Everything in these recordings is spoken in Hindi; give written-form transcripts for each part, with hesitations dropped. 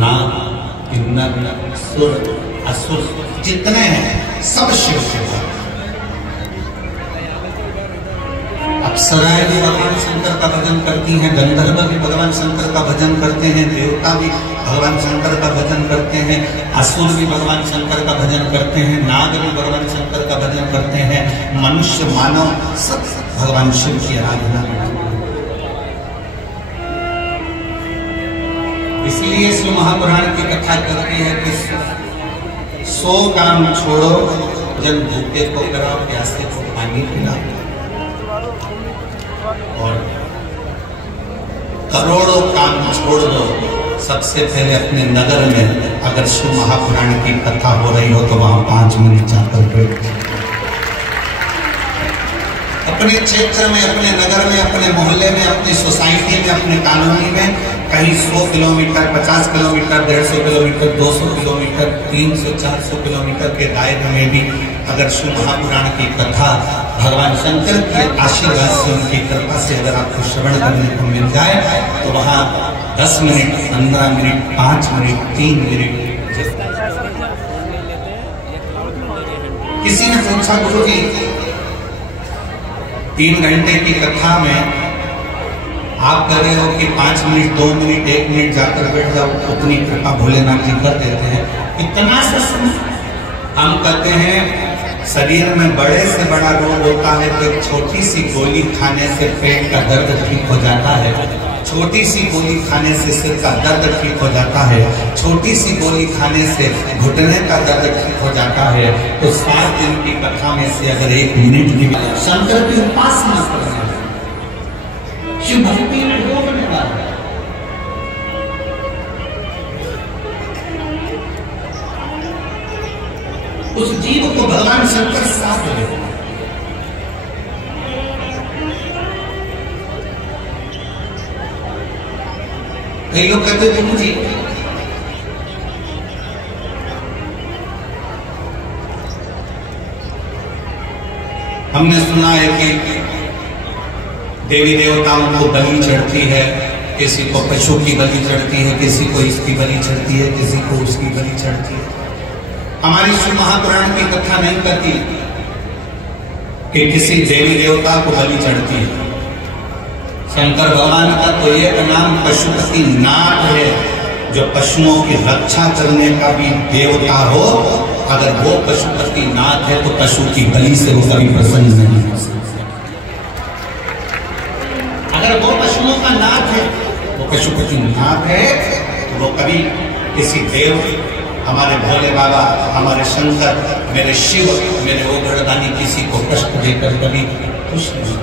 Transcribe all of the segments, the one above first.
नाग, किन्नर, सुर, असुर जितने हैं सब शिव के भक्त। अप्सराएं भी भगवान शंकर का भजन करती हैं, गंधर्व भी भगवान शंकर का भजन करते हैं, देवता भी भगवान शंकर का भजन करते हैं, असुर भी भगवान शंकर का भजन करते हैं, नाग भी भगवान शंकर का भजन करते हैं, मनुष्य मानव सब भगवान शिव की आराधना करते हैं। इसलिए शिव महापुराण की कथा कहती है कि 100 काम छोड़ो, जब भूखे को कराओ, प्यासे को पानी पिलाओ, और करोड़ों काम छोड़ दो, सबसे पहले अपने नगर में अगर शिव महापुराण की कथा हो रही हो तो वहां 5 मिनट जाकर बैठ, अपने क्षेत्र में, अपने नगर में, अपने मोहल्ले में, अपनी सोसाइटी में, अपने कॉलोनी में, कहीं 100 kilometre, 50 kilometre, 150 kilometre, 200 kilometre, 300, 400 kilometre के दायरे में भी अगर शिव महापुराण की कथा भगवान शंकर के आशीर्वाद से, उनकी कृपा से अगर आपको श्रवण करने को मिल जाए तो वहां 10 मिनट, 15 मिनट, 5 मिनट, 3 मिनट। किसी ने पूछा, गुरु जी 3 घंटे की कथा में आप कह रहे हो कि 5 मिनट, 2 मिनट, 1 मिनट जाकर बैठ जाओ, उतनी कृपा भोलेनाथ जी कर देते हैं। इतना सा हम कहते हैं शरीर में बड़े से बड़ा रोग होता है तो एक छोटी सी गोली खाने से पेट का दर्द ठीक हो जाता है, छोटी सी गोली खाने से सिर का दर्द ठीक हो जाता है, छोटी सी गोली खाने से घुटने का दर्द ठीक हो जाता है। तो 7 दिन की कथा में से अगर 1 मिनट की शंकर की उपासना करना, शिव भक्ति में डूबने वाला, उस जीव को भगवान शंकर साथ ले। कई लोग कहते थे मुझे हमने सुना है कि देवी देवताओं को बलि चढ़ती है, किसी को पशु की बलि चढ़ती है, किसी को इसकी बलि चढ़ती है, किसी को उसकी बलि चढ़ती है। हमारी शिव महापुराण की कथा नहीं कहती कि किसी देवी देवता को बलि चढ़ती है। शंकर भगवान का तो एक नाम पशुपति नाथ है, जो पशुओं की रक्षा करने का भी देवता हो। अगर वो पशुपति नाथ है तो पशु की बलि से वो कभी प्रसन्न नहीं हो सकता। अगर वो पशुओं का नाथ है, वो पशुपति नाथ है, तो वो कभी किसी देव, हमारे भोले बाबा, हमारे शंकर, मेरे शिव, मेरे ओघड़दानी किसी को कष्ट देकर कभी खुश नहीं,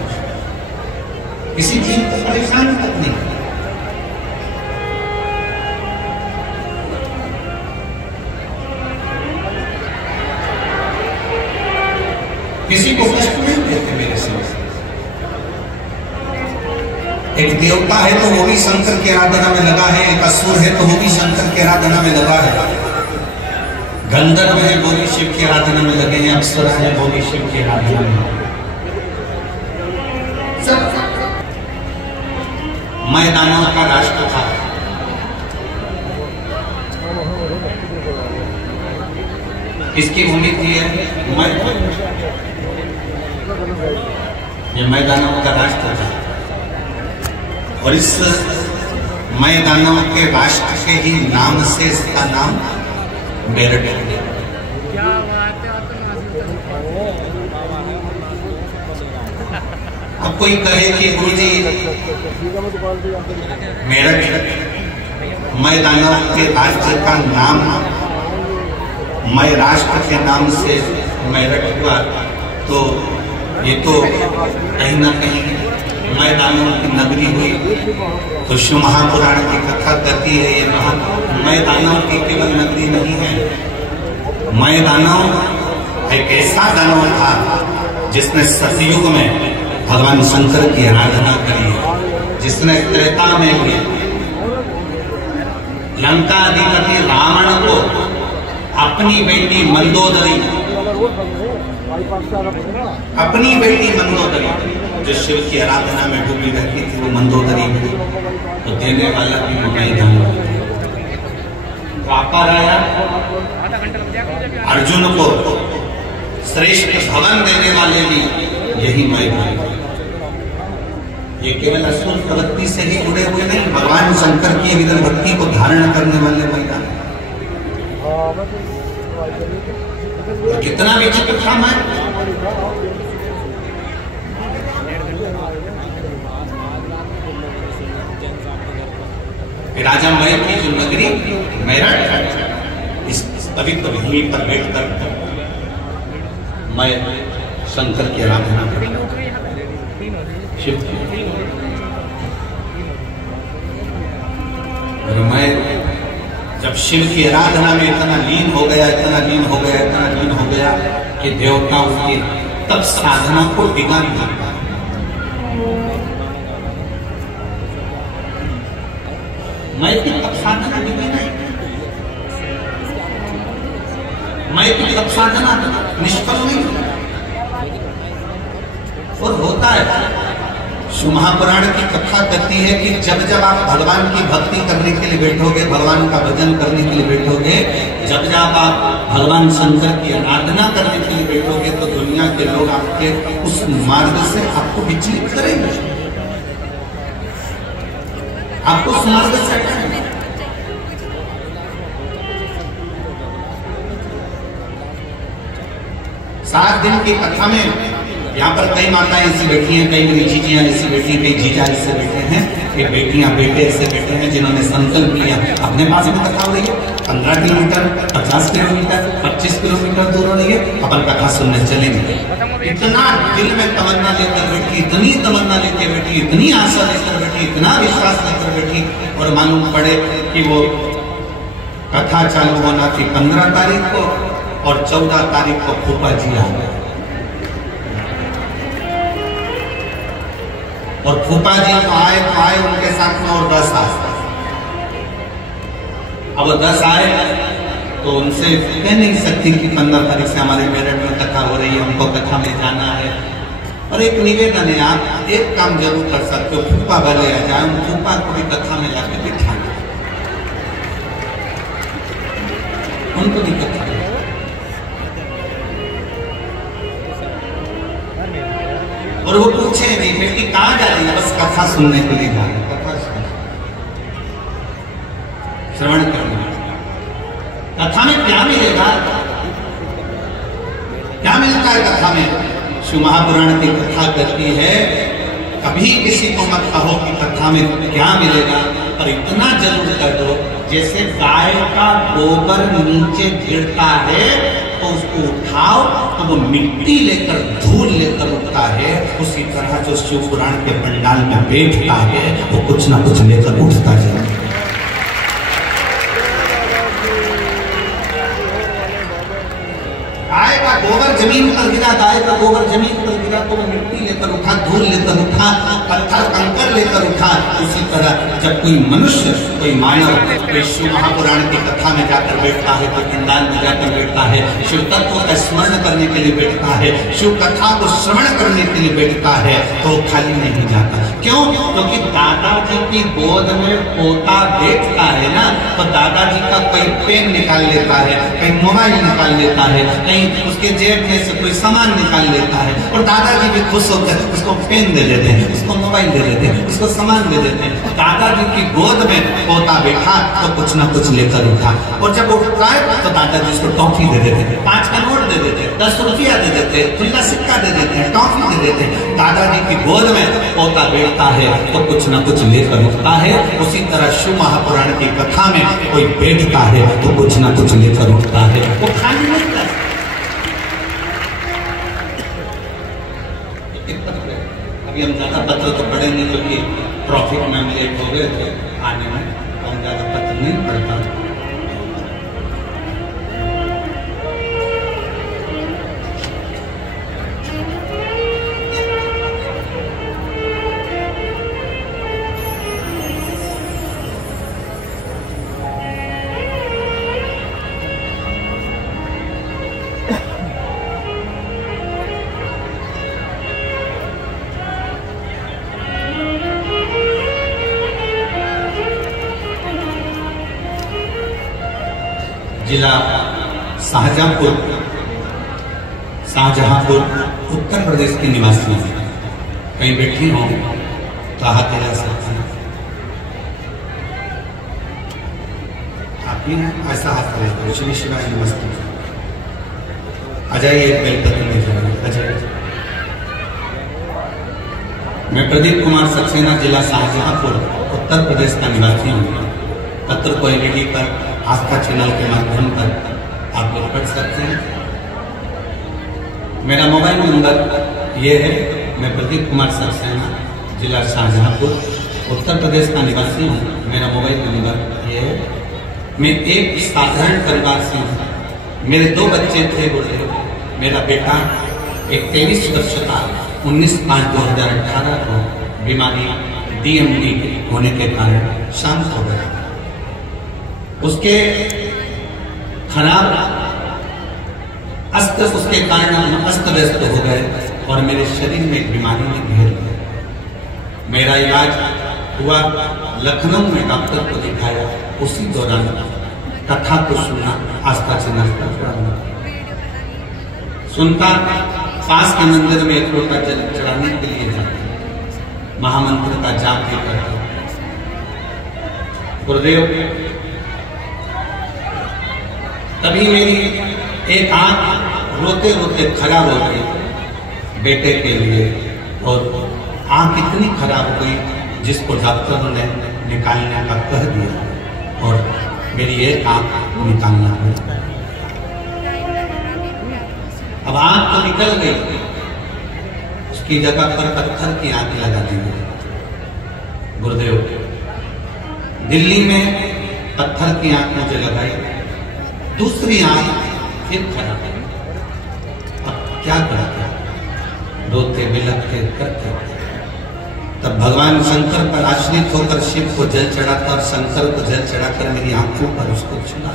किसी जीव को परेशान तक नहीं। किसी को कष्ट नहीं देते मेरे शिव। एक देवता है तो वो भी शंकर की आराधना में लगा है, एक असुर है तो वो भी शंकर की आराधना में लगा है, गंधर्व है वो भी शिव की आराधना में लगे हैं, अप्सरा है वो भी शिव की आराधना में। मैं दानव का राष्ट्र था, इसकी भूमि थी मैं दानव का राष्ट्र था, और इस मैं दानव के राष्ट्र के ही नाम से इसका नाम मेरठ है। अब कोई कहे कि गुरुजी मेरठ, मैं दानव के राज्य का नाम, मैं राष्ट्र के नाम से मेरठ हुआ, तो ये तो कहीं ना कहीं मैं दानव की नगरी हुई। तो शिव महापुराण की कथा कहती है ये मैं दानव की केवल नगरी नहीं है, मैं दानव एक ऐसा दानव था जिसने सतयुग में भगवान शंकर की आराधना करी है, जिसने त्रेता में लंका अधिपति रावण को अपनी बेटी मंदोदरी जो शिव की आराधना में डूबी रहती थी, वो मंदोदरी हुई, तो देने वाला भी मैं दानव। द्वापर आया, अर्जुन को श्रेष्ठ भवन देने वाले भी यही मैं हूं। ये केवल असुर प्रवृत्ति से ही जुड़े हुए नहीं, भगवान शंकर की विरल भक्ति को धारण करने वाले मैदान। कितना विचित्र था मैं। राजा मय की जो नगरी मेरठ, इस पवित्र भूमि पर बैठकर मैं शंकर की आराधना करता शिव की। और मैं जब शिव की आराधना में इतना लीन हो गया, इतना लीन हो गया, इतना लीन हो गया कि देवता उसकी तब साधना को डिगा नहीं पाता। मैं की तब साधना डिगी नहीं, मैं की तब साधना निष्फल नहीं। और होता है, शिव महापुराण की कथा कहती है कि जब जब आप भगवान की भक्ति करने के लिए बैठोगे, भगवान का भजन करने के लिए बैठोगे, जब जब आप भगवान शंकर की आराधना करने के लिए बैठोगे, तो दुनिया के लोग आपके उस मार्ग से आपको विचलित करेंगे, आपको उस मार्ग से हटाएंगे। सात दिन की कथा में यहाँ पर कई माताएं ऐसी बैठी हैं, कई मेरी जीजियां ऐसी बैठी हैं, कई जीजा ऐसे बैठे हैं, कई बेटियां बेटे ऐसे बैठे हैं जिन्होंने संकल्प लिया। अपने पास में कथा हो रही है, 15 किलोमीटर, 50 किलोमीटर, 25 किलोमीटर दूर हो रही है, अपन कथा सुनने चलेंगे। इतना दिल में तमन्ना लेकर बैठी, इतनी तमन्ना लेकर बैठी, इतनी आशा लेकर बैठी, इतना विश्वास लेकर बैठी, और मालूम पड़े कि वो कथा चालू होना थी 15 तारीख को और 14 तारीख को फूफा जी आ गए। और फूफा जी तो आए उनके साथ में और 10 आए। अब 10 आए तो उनसे कह नहीं सकती कि 15 तारीख से हमारे मेरठ में कथा हो रही है, हमको कथा में जाना है। और एक निवेदन है, आप एक काम जरूर कर सकते हो, फूफा भले आ जाए, फूफा को भी कथा में लाके बिठा दो, उनको भी कथा। और वो पूछे नहीं बेटी कहाँ जा रही है, बस कथा सुनने के लिए जा रही है, कथा श्रवण करना। कथा में क्या मिलेगा, क्या मिलता है कथा में? शिव महापुराण की कथा कहती है, कभी किसी को मत कहो कि कथा में क्या मिलेगा, पर इतना जरूर कर दो जैसे गाय का गोबर नीचे गिरता है तो उसको उठाओ तो वो मिट्टी लेकर धूल लेकर उठता है, उसी तरह जो शिव पुराण के पंडाल में बैठता है वो कुछ ना कुछ लेकर उठता जाए। गाय का गोबर जमीन पर गिरा, गाय का गोबर जमीन पर गिरा तो वो मिट्टी लेकर उठा, धूल लेकर उठा, पत्थर कंकर लेकर उठा। इसी तरह जब कोई मनुष्य, कोई मानव शिव महापुराण की कथा में जाकर बैठता है, कोई पंडाल में जाकर बैठता है, शिव तत्व का स्मरण करने के लिए बैठता है, शिव कथा को श्रवण करने के लिए बैठता है, तो खाली नहीं जाता। क्यों? क्योंकि दादाजी की गोद में पोता बैठता है ना, तो दादाजी का कोई पेन निकाल लेता है, कहीं मोबाइल निकाल लेता है, कहीं उसके जेब में से कोई सामान निकाल लेता है, और दादाजी भी खुश होकर उसको पेन दे देते हैं, उसको मोबाइल दे देते हैं, उसको सामान दे देते हैं। दादाजी की गोद में पोता बैठा तो कुछ ना कुछ लेकर उठा, और जब उठता है तो दादाजी उसको टॉफी दे देते हैं, 5 का नोट दे देते हैं, 10 रुपया दे देते हैं, खुला सिक्का दे देते हैं, टॉफी दे देते हैं। दादाजी की गोद में पोता बैठता है तो कुछ ना कुछ लेकर उठता है। उसी तरह शिव महापुराण की कथा में कोई बैठता है तो कुछ ना कुछ लेकर उठता है, वो खाली नहीं करता। अभी हम ज्यादा पत्र तो पढ़ेंगे क्योंकि ट्रैफिक में हम लेट हो गए थे आने में, हम ज्यादा पत्र नहीं पढ़ता। जिला शाहजहांपुर उत्तर प्रदेश के निवासी हैं। कहीं बैठी हों तो हाथ हिला सकते हैं। आप ही हैं, ऐसा हाथ हिला। श्री शिवाय नमस्ते। आ जाइए, एक बेलपत्र में जाइए। आ जाइए। मैं प्रदीप कुमार सक्सेना, जिला शाहजहांपुर उत्तर प्रदेश का निवासी हूँ। पत्र को एलईडी पर आस्था चैनल के माध्यम पर आप लोग पढ़ सकते हैं। मेरा मोबाइल नंबर ये है। मैं प्रदीप कुमार सक्सेना, जिला शाहजहांपुर उत्तर प्रदेश का निवासी हूँ। मेरा मोबाइल नंबर ये है। मैं एक साधारण परिवार से हूँ। मेरे 2 बच्चे थे बोले। मेरा बेटा एक 23 वर्ष का 19/5/2018 को बीमारी DMD होने के कारण शांत हो गया। उसके खराब उसके कारण अस्त व्यस्त हो गए और मेरे शरीर में एक बीमारी ने घेर लिया। मेरा इलाज हुआ, लखनऊ में डॉक्टर को दिखाया। उसी दौरान कथा को सुना, आस्था चैनल पर सुनता। पास के मंदिर में एक लोटा जल चढ़ाने के लिए जाता, महामंत्र का जाप भी करता। गुरुदेव, तभी मेरी एक आंख रोते रोते खराब हो गई बेटे के लिए, और आंख इतनी खराब हुई जिसको डॉक्टरों ने निकालने का कह दिया, और मेरी एक आंख निकालना पड़ा। अब आंख तो निकल गई, उसकी जगह पर पत्थर की आंख लगा दी गई। गुरुदेव, दिल्ली में पत्थर की आंख मुझे लगाई, दूसरी आंख फिर खराब है। अब क्या करा? रोते बिलखते करते। तब भगवान शंकर पर आश्रित होकर शिव को जल चढ़ाकर और शंकर को जल चढ़ाकर मेरी आंखों पर उसको छुड़ा।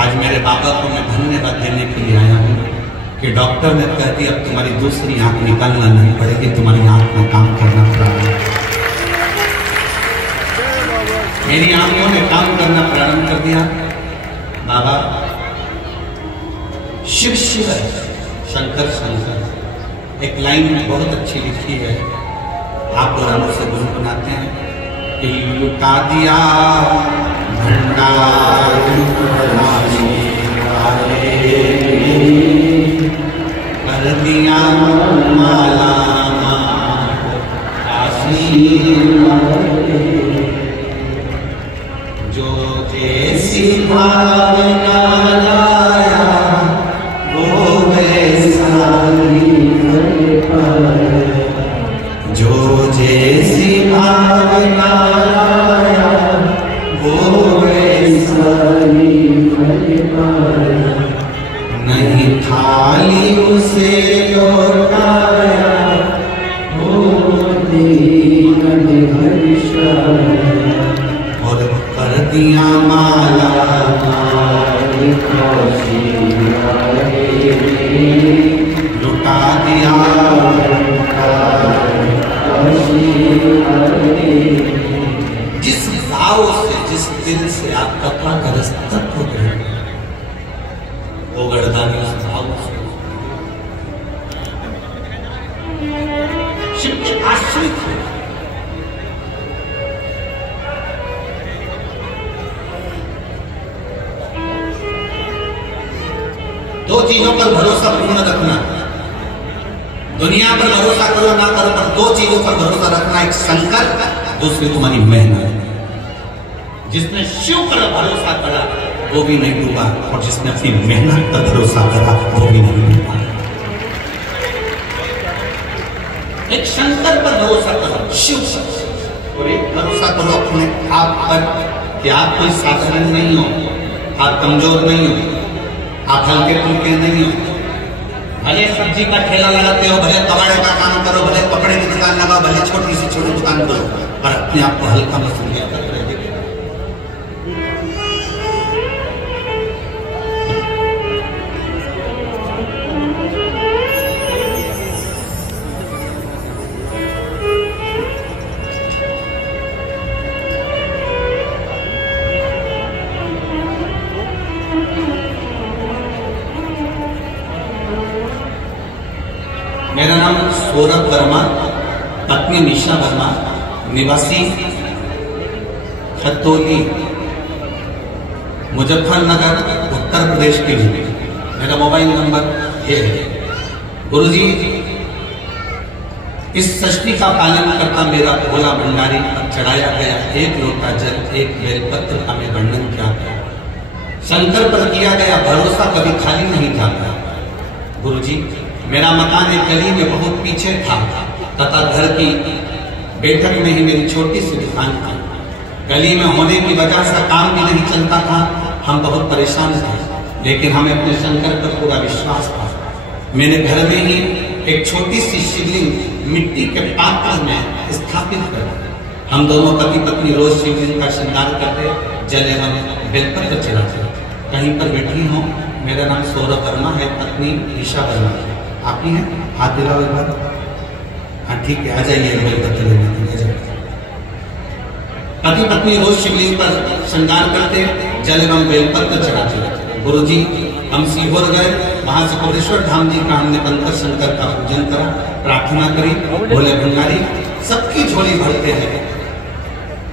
आज मेरे बाबा को मैं धन्यवाद देने के लिए आया हूँ कि डॉक्टर ने कह दिया अब तुम्हारी दूसरी आंख निकालना नहीं पड़ेगी, तुम्हारी आंख में काम करना पड़ेगा। मेरी आंखों ने काम करना प्रारंभ कर दिया। बाबा शिव शिव शंकर शंकर, एक लाइन बहुत अच्छी लिखी है, आप लोग से गुनगुनाते हैं कि लुटा दिया भंडार कर दिया माला जो जैसी भावना लाया वो वैसा ही फल पाया। जो जैसी भावना लाया वो वैसा ही फल पाया। नहीं थाली उसे लौटाया वो दीन हर्षाया। और कर दिया माला लुटा दिया जिस भाव से, जिस दिल से आप कथा का रस्तत्व गए, वो गर्दानी उस भाव से शिव के आश्रित है। दो चीजों पर भरोसा पूर्ण रखना। दुनिया पर भरोसा करो ना करो, पर 2 चीजों पर भरोसा रखना। एक शंकर, दूसरी तुम्हारी मेहनत। जिसने शिव पर भरोसा करा वो भी नहीं डूबा, और जिसने अपनी मेहनत पर भरोसा करा वो भी नहीं डूबा। एक शंकर पर भरोसा करो, शिव पर, और एक भरोसा करो अपने आप पर कि आप कोई साधारण नहीं हो, आप कमजोर नहीं हो, आप हल्के फुल्के नहीं हो। भले सब्जी का ठेला लगाते हो, भले कबाड़े का काम करो, भले कपड़े की दुकान लगाओ, भले छोटी सी छोटी दुकान करो, पर अपने आप को हल्का महसूस करते रहे। नाम सौरभ वर्मा, पत्नी निशा वर्मा, निवासी खतौली, मुजफ्फरनगर, उत्तर प्रदेश के लिए। मेरा मोबाइल नंबर ये है। गुरुजी, इस षष्ठी का पालन करता मेरा भोला भंडारी पर चढ़ाया गया एक लोटा जल, एक बेलपत्र का मैं वर्णन क्या था। शंकर पर किया गया भरोसा कभी खाली नहीं जाता। गुरुजी, मेरा मकान एक गली में बहुत पीछे था तथा घर की बैठक में ही मेरी छोटी सी दुकान थी। गली में होने की वजह से काम भी नहीं चलता था। हम बहुत परेशान थे, लेकिन हमें अपने शंकर पर पूरा विश्वास था। मैंने घर में ही एक छोटी सी शिवलिंग मिट्टी के पात्र में स्थापित कर, हम दोनों पति पत्नी रोज शिवलिंग का श्रृंगार करते, जल एवं बेलपत्र चढ़ाते। कहीं पर बैठी हूँ, मेरा नाम सौरभ वर्मा है, पत्नी निशा वर्मा है। आप ही हैं? हाथ दिलाओ एक बार। हाँ ठीक है, आ जाइए बेलपत्र लेने के लिए। पति पत्नी रोज शिवलिंग पर श्रृंगार करते, जल एवं बेलपत्र चढ़ाते। गुरुजी, हम सीहोर गए, वहां से कोटेश्वर धाम जी का हमने बनकर शंकर का पूजन करा, प्रार्थना करी, भोले भंडारी सबकी झोली भरते हैं।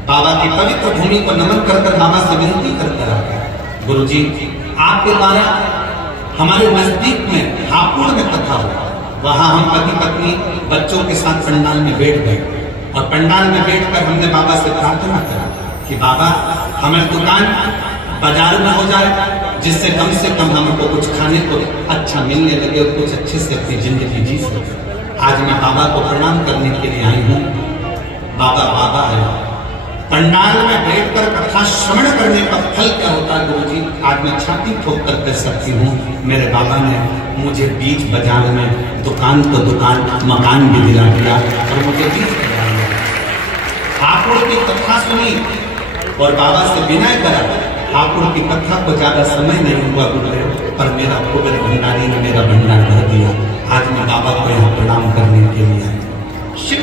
बाबा की पवित्र भूमि को नमन कर बाबा से विनती करता रहा, गुरुजी आपके द्वारा हमारे नजदीक में हापुड़ में कथा हुआ। वहां हम पति पत्नी बच्चों के साथ पंडाल में बैठ गए और पंडाल में बैठकर हमने बाबा से प्रार्थना करा कि बाबा हमारी दुकान बाजार में हो जाए, जिससे कम हमको कुछ खाने को अच्छा मिलने लगे और कुछ अच्छे से अपनी जिंदगी जी सके। आज मैं बाबा को प्रणाम करने के लिए आई हूँ। बाबा है। पंडाल में बैठकर कथा श्रवण करने का फल क्या होता है गुरुजी? आज मैं छाती ठोक कर कह सकती हूँ, मेरे बाबा ने मुझे बीच बाजार में दुकान तो दुकान मकान भी दिला दिया और मुझे बीच बाजार में हापुड़ की कथा सुनी और बाबा से विनय करा। हापुड़ की कथा को ज्यादा समय नहीं हुआ गुरुदेव, पर मेरा कुबेर भंडारी ने मेरा भंडार भर दिया। आज मैं बाबा को यहाँ प्रणाम करने के लिए आया। शिव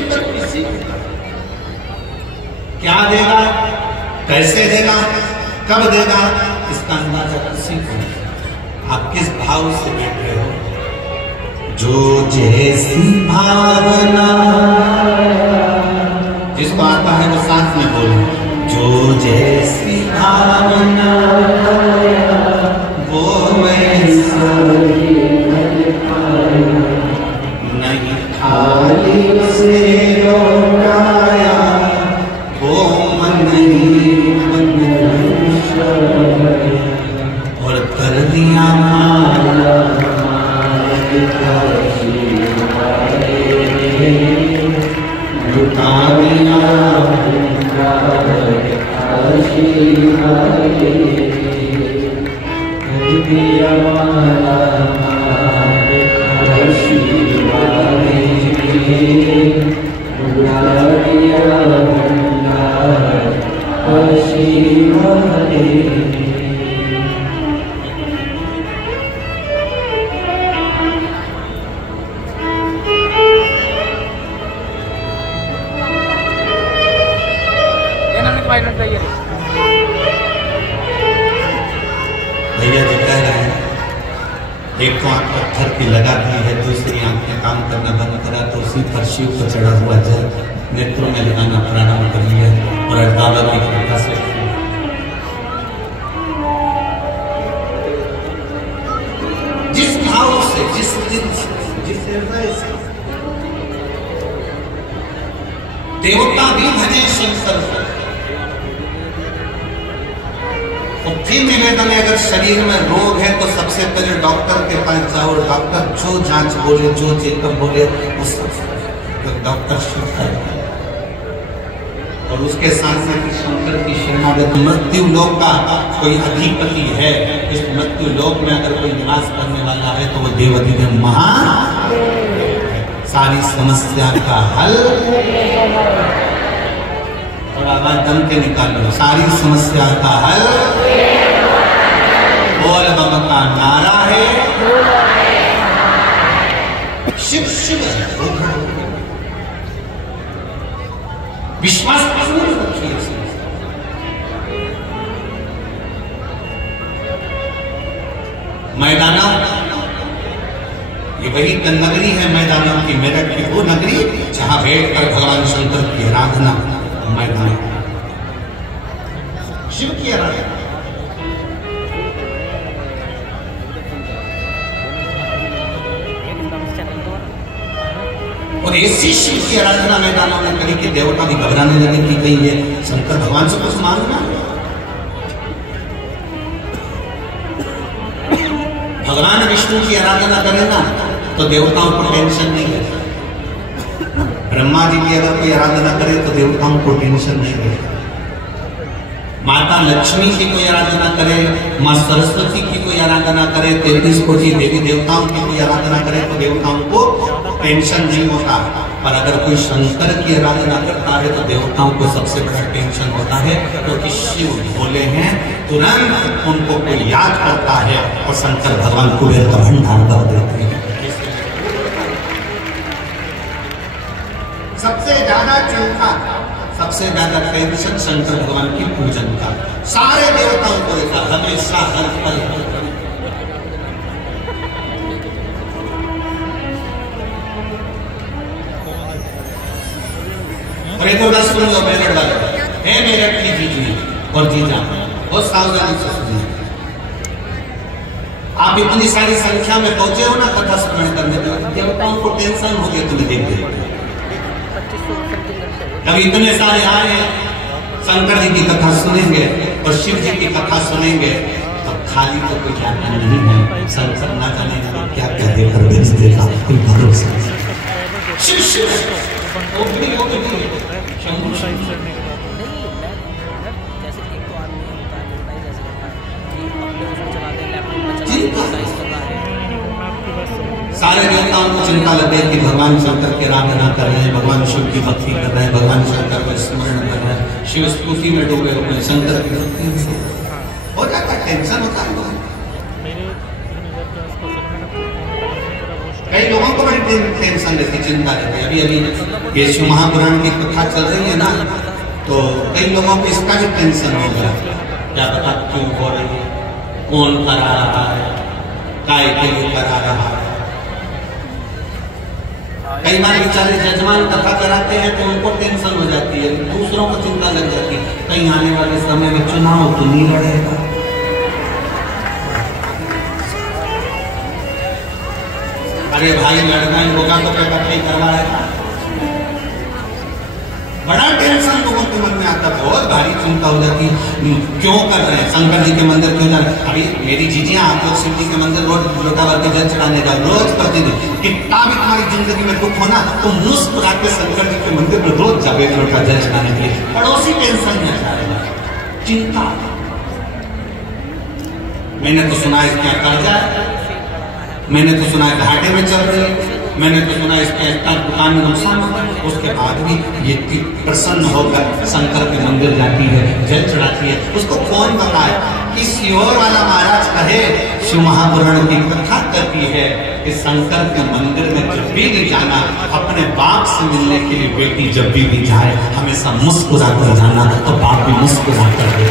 क्या देगा, कैसे देगा, कब देगा, इसका अंदाजा किसी को नहीं। आप किस भाव से बैठे हो? जो जैसी भावना, जिसको आता है वो साथ में बोलो। जो जैसी भावना वो वैसा नहीं, खाली से लौटाया वो मन नहीं और कर दिया माला लुटा दिया भैया जी कह रहे हैं, एक तो आंख पत्थर की लगा दी है, दूसरी आंख में काम करना बंद करा तो उसी पर शिव को चढ़ा हुआ जल नेत्रों में लगाना प्रारंभ कर लिया और बाबा की कृपा से जिस भाव से, जिस दिल से, जिस हृदय से देवता भी भजे शंकर को। फिर निवेदन है, अगर शरीर में रोग है तो सबसे पहले डॉक्टर के पास जाओ। डॉक्टर जो जांच बोले, जो चेकअप बोले, उस डॉक्टर शिव और उसके साथ में शंकर की शरणागति। मृत्यु लोक का कोई अधिपति है, इस मृत्यु लोक में अगर कोई निवास करने वाला है तो वो देवाधिदेव महान। सारी समस्या का हल, और आवाज दम के निकाल लो, सारी समस्या का हल बोल बम का नारा है। शिव शिव विश्वास रखिए। मैदाना ये वही नगरी है मैदानों की, मेरठ की वो नगरी जहां बैठकर भगवान शंकर की आराधना मैदान शिव की आराधना। और ऐसी शिव की आराधना मैदानों में करी कि देवता भी घबराने लगे कि कहीं ये शंकर भगवान से कुछ मांगना। भगवान विष्णु की आराधना करें ना तो देवताओं को टेंशन नहीं है। ब्रह्मा जी की अगर कोई आराधना करे तो देवताओं को टेंशन नहीं है। माता लक्ष्मी की कोई आराधना करे, माँ सरस्वती की कोई आराधना करे, 33 कोटि देवी देवताओं की कोई आराधना करे तो देवताओं को टेंशन नहीं होता। पर अगर कोई शंकर की आराधना करता है तो देवताओं को सबसे बड़ा टेंशन होता है, क्योंकि शिव भोले हैं, तुरंत उनको कोई याद करता है और शंकर भगवान कुबेर का भंडार कर देते हैं। सबसे ज्यादा चिंता, सबसे ज्यादा टेंशन शंकर भगवान की पूजन का। सारे देवताओं को देखा हमेशा हर पल और एक और सुन लो मेरठ वाले, हे मेरठ की जीजनी और जीजा, बहुत सावधानी से सुनिए। आप इतनी सारी संख्या में पहुंचे हो ना कथा स्मरण करने के लिए, देवताओं को टेंशन हो गया तुम्हें देख देख। जब इतने सारे आए हैं शंकर जी की कथा सुनेंगे और शिव जी की कथा सुनेंगे, तब खाली तो कोई जाना नहीं है। शंकर ना जाने क्या क्या देकर भेज देगा, कोई भरोसा शिव शिव सारे देवताओं को चिंता लगे कि भगवान शंकर की आराधना कर रहे हैं, भगवान शिव की भक्ति कर रहे हैं, भगवान शंकर का स्मरण कर रहे हैं, शिव स्तुति में डूबे हुए शंकर की हो जाता है, टेंशन होता है। कई लोगों को बड़ी टेंशन रहती, चिंता रहती है। अभी अभी ये शिव महापुराण की कथा चल रही है ना, तो कई लोगों को इसका भी टेंशन हो गया, क्या पता क्यों हो रही है, कौन करा रहा है, काय के लिए करा रहा है। कई बार बेचारे जजमान कथा कराते हैं तो उनको टेंशन हो जाती है, दूसरों को चिंता लग जाती है, कहीं आने वाले समय में चुनाव तो नहीं लड़ेगा। अरे भाई लड़ना ही होगा तो क्या कथा ही करवाएगा। बड़ा टेंशन लोगों के मन में आता, बहुत भारी चिंता हो जाती है, क्यों कर रहे हैं, शंकर जी के मंदिर क्यों जा रहे हैं। अभी मेरी जीजियां, आप लोग शिव जी के मंदिर रोज लोटा भर के जल चढ़ाने जाओ, रोज प्रतिदिन। कितना भी तुम्हारी जिंदगी में दुख होना, तो मुस्कुरा के शंकर जी के मंदिर में रोज जाओ एक लोटा जल चढ़ाने के लिए। पड़ोसी टेंशन में जा रहे हैं, चिंता। मैंने तो सुना है क्या कर्जा है, मैंने तो सुना है घाटे में चल रही है, मैंने तो सुना इसके दुकान में नुकसान होता है, उसके बाद भी ये प्रसन्न होकर शंकर के मंदिर जाती है, जल चढ़ाती है। उसको कौन बताए कि सियोर वाला महाराज कहे, शिव महापुराण की कथा करती है कि शंकर के मंदिर में जब भी जाना, अपने बाप से मिलने के लिए बेटी जब भी जाए हमेशा मुस्कुरा कर जाना, तो बाप भी मुस्कुरा कर दे।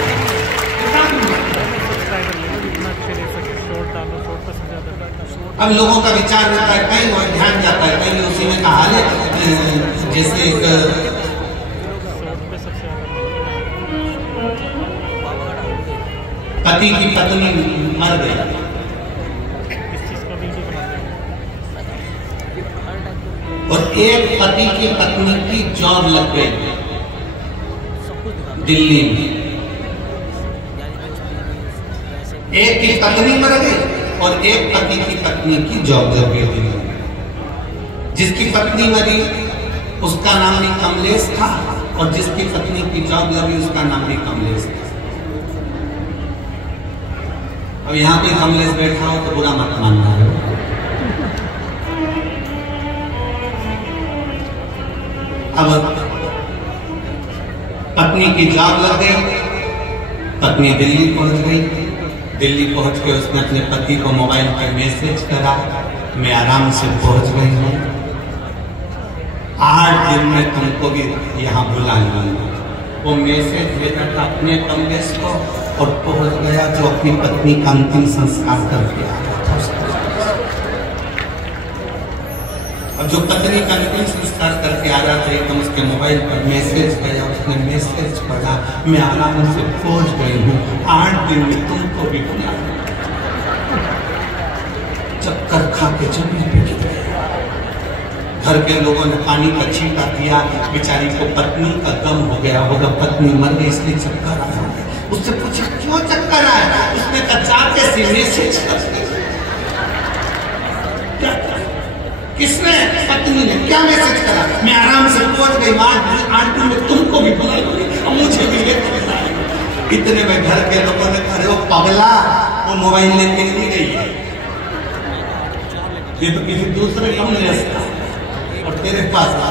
अब लोगों का विचार रहता है, कहीं और ध्यान जाता है, कहीं उसी में कहा है जैसे एक पति की पत्नी मर गई और एक पति की पत्नी की जॉब लग गई दिल्ली में। एक की पत्नी मर गई और एक पति की पत्नी की जॉब लग गई। जिसकी पत्नी मरी उसका नाम भी कमलेश था और जिसकी पत्नी की जॉब लगी उसका नाम भी कमलेश था। अब यहाँ पे कमलेश बैठा हो तो बुरा मत मानना है। अब पत्नी की जॉब लग गई, पत्नी दिल्ली पहुंच गई। दिल्ली पहुंच के उसने अपने पति को मोबाइल पर मैसेज करा, मैं आराम से पहुंच गई हूँ, 8 दिन में तुमको भी यहाँ बुला लूंगा। वो मैसेज भेजा था अपने कमलेश को और पहुंच गया जो अपनी पत्नी का अंतिम संस्कार करके आया था। और जो पत्नी का अंतिम संस्कार करके आ रहा था, एकदम उसके मोबाइल पर मैसेज गया, उसने मैसेज पढ़ा, मैं आराम से पहुंच गई हूँ, 8 दिन में तुमको भी बुला। चक्कर खा के जमीन पे गिर गया। घर के लोगों ने पानी का छींटा दिया, बेचारी को पत्नी का गम हो गया होगा, पत्नी मर गई इसलिए चक्कर आया। उससे पूछा क्यों चक्कर आया, उसने कहा जाके से मैसेज कर। किसने? पत्नी ने। क्या मैसेज करा? मैं आराम से पहुंच गई, 8 दिन में तुमको भी बुला लूंगी और मुझे भी लेके जाएगी। इतने में घर के लोगों ने कहा वो पगला, वो मोबाइल लेके नहीं गई है, ये तो किसी दूसरे कम ले सकता और तेरे पास आ।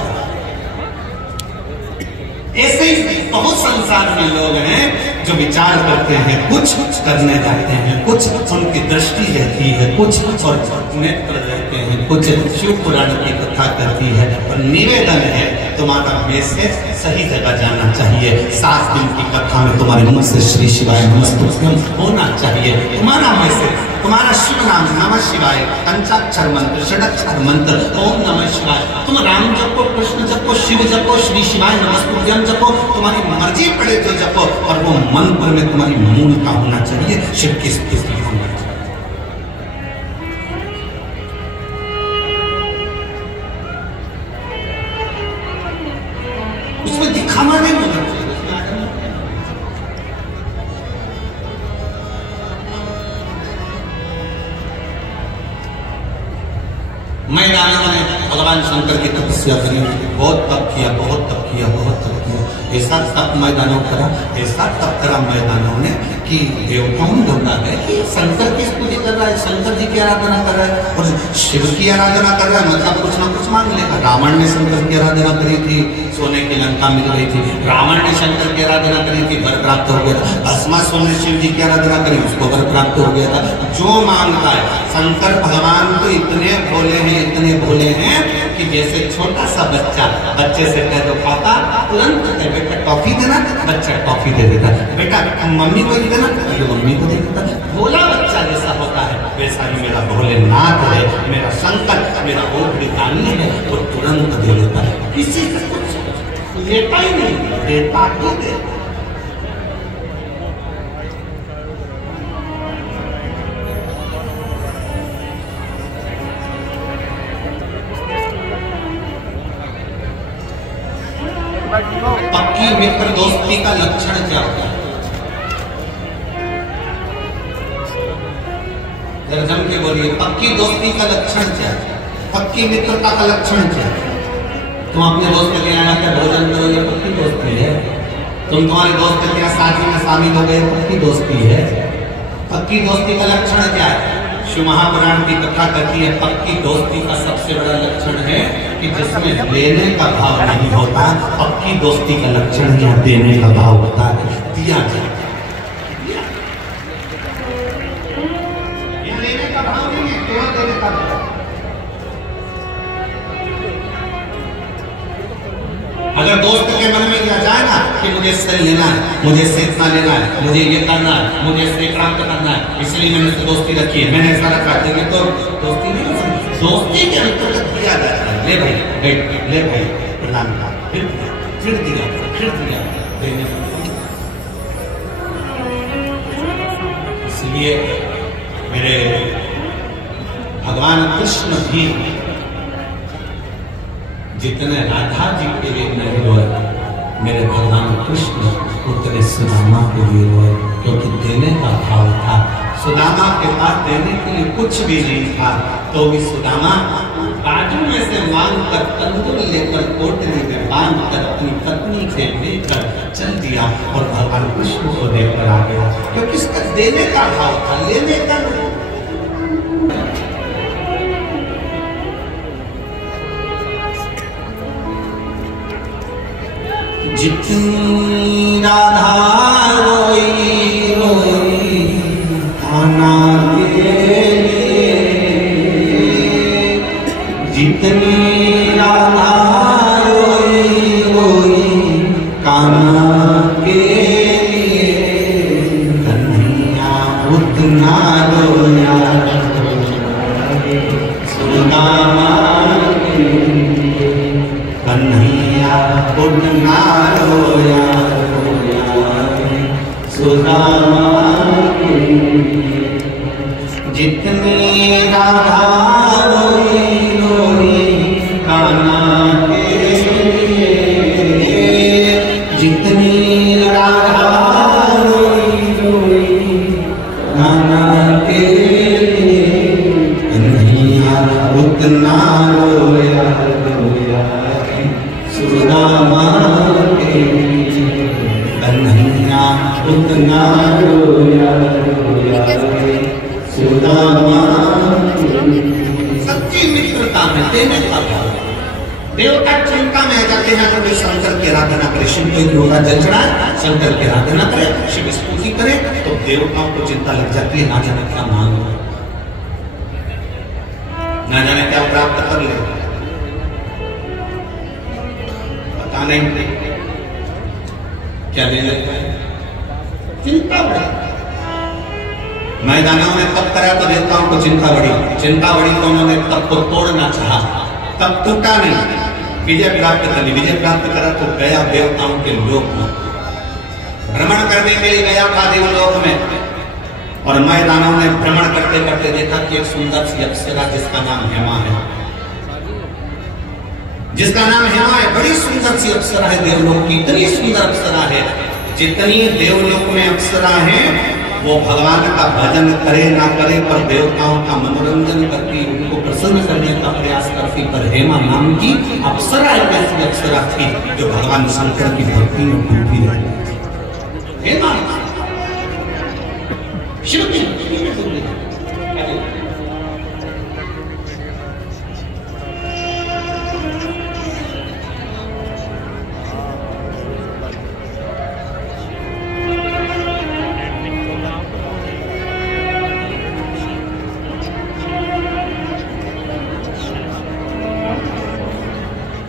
ऐसे ही बहुत संसार में लोग हैं जो विचार करते हैं, कुछ करने जाते हैं, कुछ उनकी दृष्टि रहती है, कुछ और नेत्र रहते हैं, कुछ शिव पुराण की कथा करती है। और निवेदन है तुम्हारा मैसेज सही जगह जाना चाहिए। 7 दिन की कथा में तुम्हारे मुंह से श्री शिवाय नमस्तुभ्यं होना चाहिए। तुम्हारा मैसेज, तुम्हारा शिव नाम नमः शिवाय, पंचाक्षर मंत्र, षडाक्षर मंत्र, ओम नमः शिवाय, तुम राम जपो, कृष्ण जपो, शिव जपो, श्री शिवाय नमस्तुभ्यं जपो, तुम्हारी मर्जी पड़े तो जपो, और वो मंत्र में तुम्हारी मूलता होना चाहिए, शिव की स्तुति होना चाहिए। उसमें दिखावा नहीं होना चाहिए। मैदानों में भगवान शंकर की तपस्या करी, बहुत तप किया, बहुत तप किया, बहुत तप किया। ऐसा तप मैदानों करा, ऐसा तप करा मैदानों ने कि देवताओं ने ढूंढा है कि शंकर की स्तुति कर रहा है, शंकर जी की आराधना कर रहा है और शिव की आराधना कर रहा है, मतलब कुछ ना कुछ मांग लेगा। रावण ने शंकर की आराधना करी थी, सोने की लंका मिल गई थी। रावण ने शंकर की आराधना करी थी, वर प्राप्त हो गया था। भस्मासुर ने शिव जी की आराधना करी, उसको वर प्राप्त हो गया था। जो मांगता है, शंकर भगवान तो इतने भोले हैं, इतने भोले हैं कि जैसे छोटा सा बच्चा बच्चे से कह दो पापा, तुरंत बेटा टॉफी देना, बच्चा टॉफी दे देता। बेटा मम्मी को देना, तो मम्मी को दे देता। भोला बच्चा जैसा होता है वैसा ही मेरा भोलेनाथ है, मेरा शंकर, मेरा ओढ़नी है, वो तुरंत दे देता है। किसी से कुछ लेता ही नहीं, देता ही दे। पक्की मित्र दोस्ती का लक्षण क्या होता है? जरा जम के बोलिए, पक्की दोस्ती का लक्षण क्या है? पक्की मित्रता का लक्षण क्या है? तुम अपने दोस्त के यहाँ आकर भोजन करो, ये पक्की दोस्ती है। तुम तुम्हारे दोस्त के यहाँ शादी में शामिल हो गए, पक्की दोस्ती है। पक्की दोस्ती का लक्षण क्या है? शिव महापुराण की कथा कहती है पक्की दोस्ती का सबसे बड़ा लक्षण है कि जिसमें लेने का भाव नहीं होता। पक्की दोस्ती का लक्षण यहाँ देने का भाव होता है, दिया जाए। यहाँ लेने का भाव नहीं है, केवल देने का भाव। अगर दोस्त के मन में यह जाए ना कि मुझे इससे लेना है, मुझे इससे इतना लेना है, मुझे ये करना है, मुझे इससे प्राप्त करना है, इसलिए मैंने उससे दोस्ती रखी है, मैंने ऐसा रखा है, तो दोस्ती नहीं, दोस्ती के अंतर्गत दिया जाता है। ले भाई बैठ, ले भाई प्रणाम का, फिर दिया देने। इसलिए मेरे भगवान कृष्ण भी जितने राधा जी के लिए नहीं रोए, मेरे भगवान कृष्ण उतने सुदामा के लिए रोए, क्योंकि देने का भाव था। सुदामा के पास देने के लिए कुछ भी नहीं था, तो भी सुदामा बाजू में से मांग कर तंदूर लेकर कोटरी में बांध कर अपनी पत्नी से लेकर चल दिया और भगवान कृष्ण को देकर आ गया, क्योंकि इसका देने का भाव था, लेने का नहीं। जितनी राधा रोई रोई कान्हा के लिए, जितनी राधा रोई रोई कान्हा के लिए, कन्हैया उतना रोया सुदामा के लिए। उठना रोया सुदामा के लिए। जितनी राधा रोई रोई कान्हा के लिए, जितनी राधा रोई रोई कान्हा के लिए, कन्हैया उतना रोया रोया सुदामा के लिए। कन्हैया उतना रोया रोया सुदामा के लिए। सच्ची मित्रता में देने का भाव। देवता चिंता में आ जाते हैं तो शंकर की आराधना करे, शिव को एक लोटा जल चढ़ाए, शंकर की आराधना करे, शिव स्तुति करे, तो देवताओं को चिंता लग जाती है, ना जाने क्या मांगो, ना जाने क्या प्राप्त कर ले, पता नहीं क्या ले लेता है, चिंता बढ़ी। मैदानों में तप करा तो देवताओं को चिंता बढ़ी तो उन्होंने तप को तोड़ना चाहा, तब टूटा नहीं, विजय प्राप्त कर ली। विजय प्राप्त करा तो गया देवताओं के लोक में, भ्रमण करने के लिए गया था देवलोक में, और मैदानों में भ्रमण करते करते देखा कि एक सुंदर सी अप्सरा जिसका नाम हेमा है, जिसका नाम हेमा है, बड़ी सुंदर सी अप्सरा है देवलोक की, इतनी सुंदर अप्सरा है, जितनी देवलोक में अप्सरा है वो भगवान का भजन करे ना करे पर देवताओं का मनोरंजन करती, उनको प्रसन्न करने का प्रयास करती, पर हेमा नाम की अप्सरा एक ऐसी अप्सरा थी जो भगवान शंकर की भक्ति में डूबी रहती। हेमा शिव की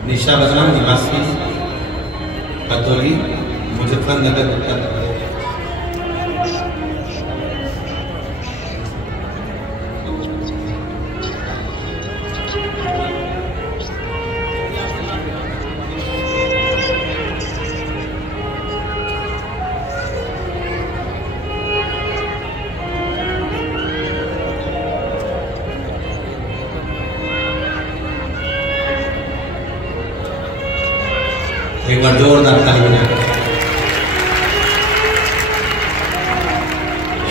निशा बजना निवासी कतौली मुजफ्फरनगर उत्तर प्रदेश। एक बार जोरदार ताली बजाएं।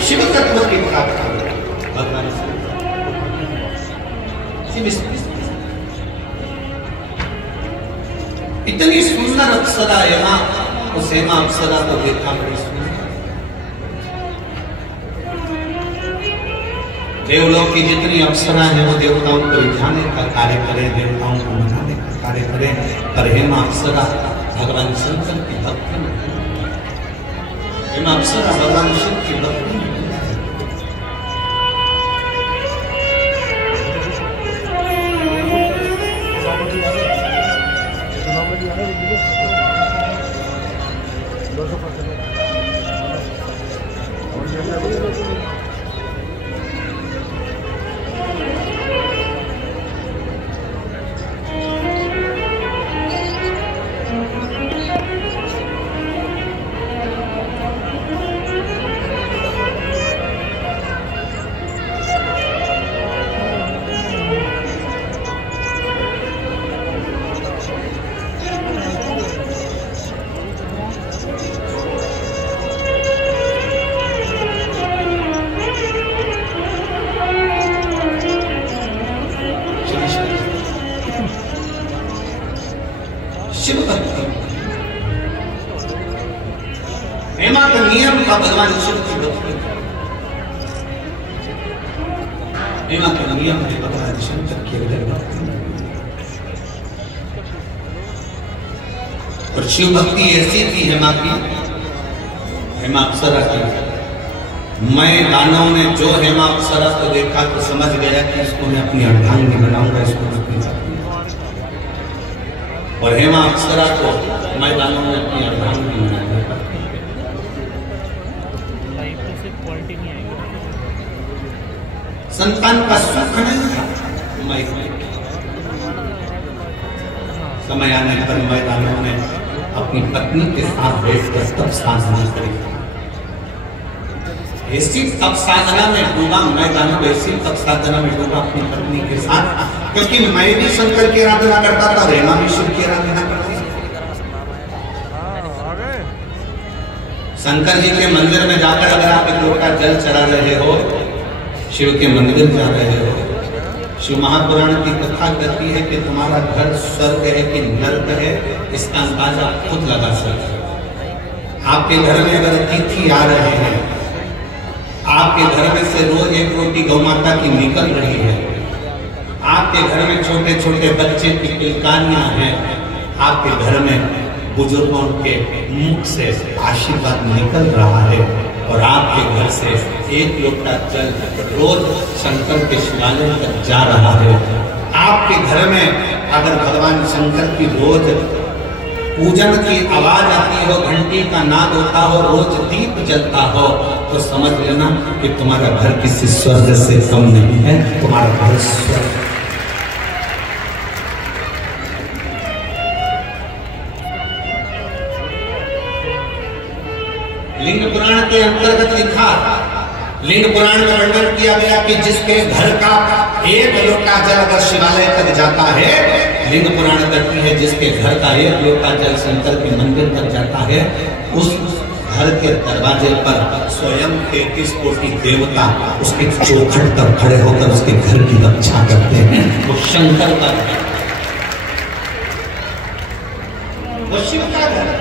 शिव तत्व की प्राप्ति भगवान शिव इतनी सुंदर अप्सरा हेमा, उस हेमा अप्सरा को देखा बड़ी सुंदर। देवलोक की जितनी अप्सरा है वो देवताओं को रिझाने का कार्य करे, देवताओं को मनाने का कार्य करे, पर हेमा अप्सरा भगवान शंकर की भक्ति में, हेमा अप्सरा भगवान शिव की भक्ति में। शिव भक्ति हेमा का नियम का भगवान शिव की भक्ति, हेमा का नियम है भगवान शंकर की भक्ति। और शिव भक्ति ऐसी थी हेमा की, हेमा अप्सरा की। मैं दानव ने जो हेमा अप्सरा को देखा तो समझ गया कि इसको मैं अपनी अर्धांगिनी बनाऊंगा, इसको और हेमा अप्सरा को मैदानों में अपनी अर्धांगिनी बनाया। संतान का सुख नहीं था, समय आने पर मैदानों में अपनी पत्नी के साथ बैठकर तप साधना करेगा। ऐसी तप साधना में डूबा, मैं जानू ऐसी तप साधना में डूबा अपनी पत्नी के साथ, क्योंकि मैं भी शंकर की आराधना करता था, रेमा भी शिव की आराधना करती। शंकर जी के मंदिर में जाकर अगर आप एक लोटा जल चढ़ा रहे हो, शिव के मंदिर जा रहे हो, शिव महापुराण की कथा कहती है कि तुम्हारा घर स्वर्ग है कि नर्क है, इसका अंदाजा खुद लगा सकते हो। आपके घर में अगर अतिथि आ रहे हैं, आपके घर में से रोज एक रोटी गौ माता की निकल रही है, आपके घर में छोटे छोटे बच्चे की किलकारियां हैं, आपके घर में बुजुर्गों के मुख से आशीर्वाद निकल रहा है, और आपके घर से एक लोटा जल रोज शंकर के शिवालय तक जा रहा है। आपके घर में अगर भगवान शंकर की रोज पूजन की आवाज आती हो, घंटी का नाद होता हो, रोज दीप जलता हो, तो समझ लेना कि तुम्हारा घर किसी स्वर्ग से कम नहीं है, तुम्हारा घर स्वर्ग। लिंग पुराण के अंतर्गत लिखा, लिंग पुराण में वर्णन किया गया कि जिसके घर का एक लोटा जल अगर शिवालय तक जाता है, लिंग पुराण कहती है जिसके घर का एक लोटा जल शंकर के मंदिर तक जाता है, उस घर के दरवाजे पर स्वयं 33 कोटि देवता उसके चौखट पर खड़े होकर उसके घर की रक्षा करते हैं। वो शंकर का घर, वो शिव का घर।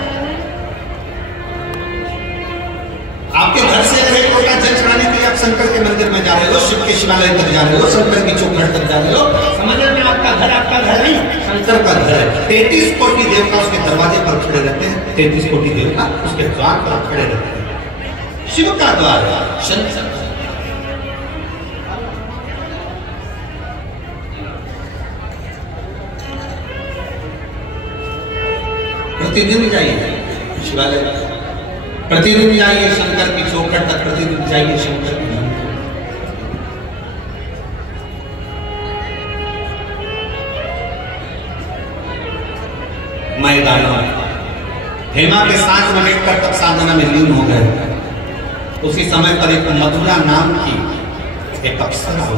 आपके घर से अगर एक लोटा जल चढ़ाने के लिए आप शंकर के मंदिर में जा रहे हो, शिव के शिवालय तक जा रहे हो, शंकर की चौखट तक जा रहे हो, समझ में आपका घर नहीं, शंकर का घर है। 33 कोटि देवता उसके दरवाजे पर खड़े रहते हैं, 33 कोटि देवता उसके द्वार पर खड़े रहते हैं। शिव का द्वार है शंकर। प्रतिदिन जाइए शिवालय, प्रतिदिन जाइए शंकर की चौखट तक, प्रतिदिन जाइए शंकर की मंदिर। मैं गाया हेमा के साथ में बैठकर तप साधना में लीन हो गए। उसी समय पर एक मधुरा नाम की एक अप्सरा हो,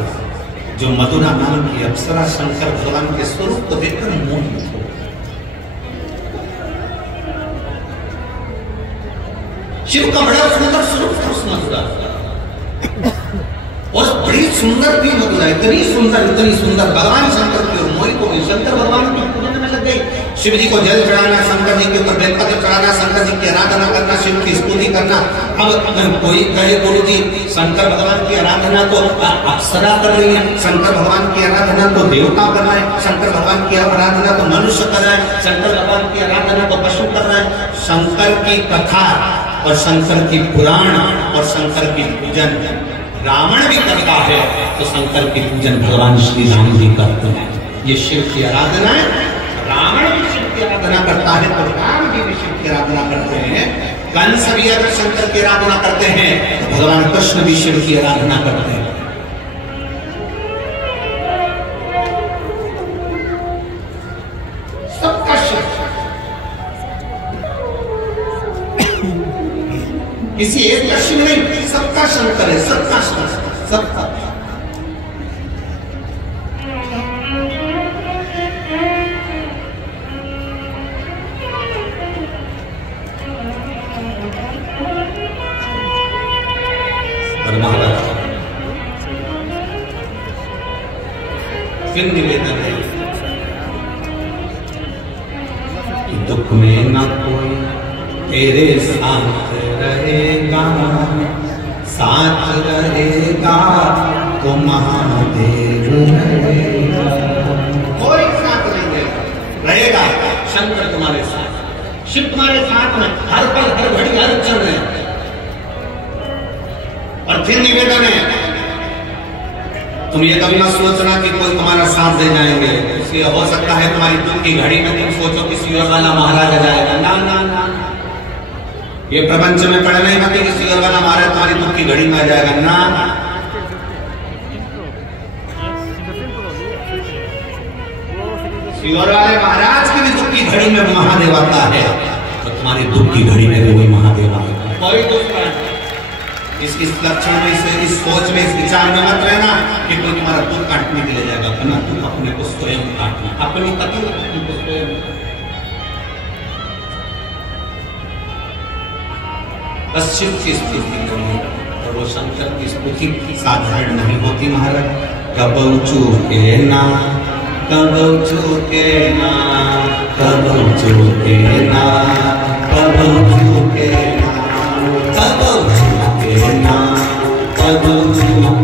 जो मधुरा नाम की अप्सरा शंकर भगवान के स्वरूप को देखकर मोहित हो। शिव का बड़ा सुंदर स्वरूप था उस मधुरा, और बड़ी सुंदर भी मधुरा, इतनी सुंदर भगवान शंकर की ओर मोहित हो गई। शंकर भगवान की पूजन में लग गई। शिव जी को जल चढ़ाना, शंकर जी के ऊपर बेलपत्र चढ़ाना, शंकर जी की आराधना करना, शिव की स्तुति करना। अब कोई कहे गुरु जी शंकर भगवान की आराधना तो अप्सरा कर रही है, शंकर भगवान की आराधना तो देवता कर रहा है, शंकर भगवान की आराधना तो मनुष्य कर रहा है, शंकर भगवान की आराधना तो पशु कर रहा है। शंकर की कथा और शंकर की पुराण और शंकर की पूजन रावण भी करता है, तो शंकर की पूजन भगवान श्री राम जी करते हैं। ये शिव की आराधना है। रावण भी शिव की आराधना करता है, तो राम जी भी शिव की आराधना करते हैं। कंस भी अगर शंकर की आराधना करते हैं, तो भगवान कृष्ण भी शिव की आराधना करते हैं। सबका शिव, किसी एक का शिव नहीं, सबका शंकर है, सबका शंकर, सबका। और महाराज फिर निवेदन है कि दुख में ना कोई तेरे साथ रहेगा, साथ रहेगा तो महादेव रहेगा। कोई साथ नहीं रहेगा, शंकर तुम्हारे साथ, शिव तुम्हारे साथ में हर पल हर घड़ी हर क्षण है। और फिर निवेदन है, तुम ये कभी ना सोचना कि कोई तुम्हारा साथ दे जाएंगे। इसलिए हो सकता है तुम्हारी दुख की घड़ी में तुम सोचो किसी और वाला महाराज आ जाएगा। ना ना ना, ये प्रपंच में पढ़ना ही मत किसी और वाला महाराज तुम्हारी दुख की घड़ी में आ जाएगा। ना, किसी और वाले महाराज की भी दुख की घड़ी में महादेव आता है। तुम्हारे दुख की घड़ी में भी वही महादेव आएगा। कोई दुख नहीं। इस लक्षण में से, इस सोच में, इस विचार में मत रहना कि कोई तुम्हारा दुख काटने के लिए जाएगा। अपना दुख अपने को स्वयं काटना, अपनी तकलीफ को स्वयं। बस शिव की स्तुति करिए और वो शंकर की स्तुति साधारण नहीं होती महाराज। कबौ चूके ना, कबौ चूके ना, कबौ चूके ना, कबौ चूके ना, कबौ चूके ना, कबौ चूके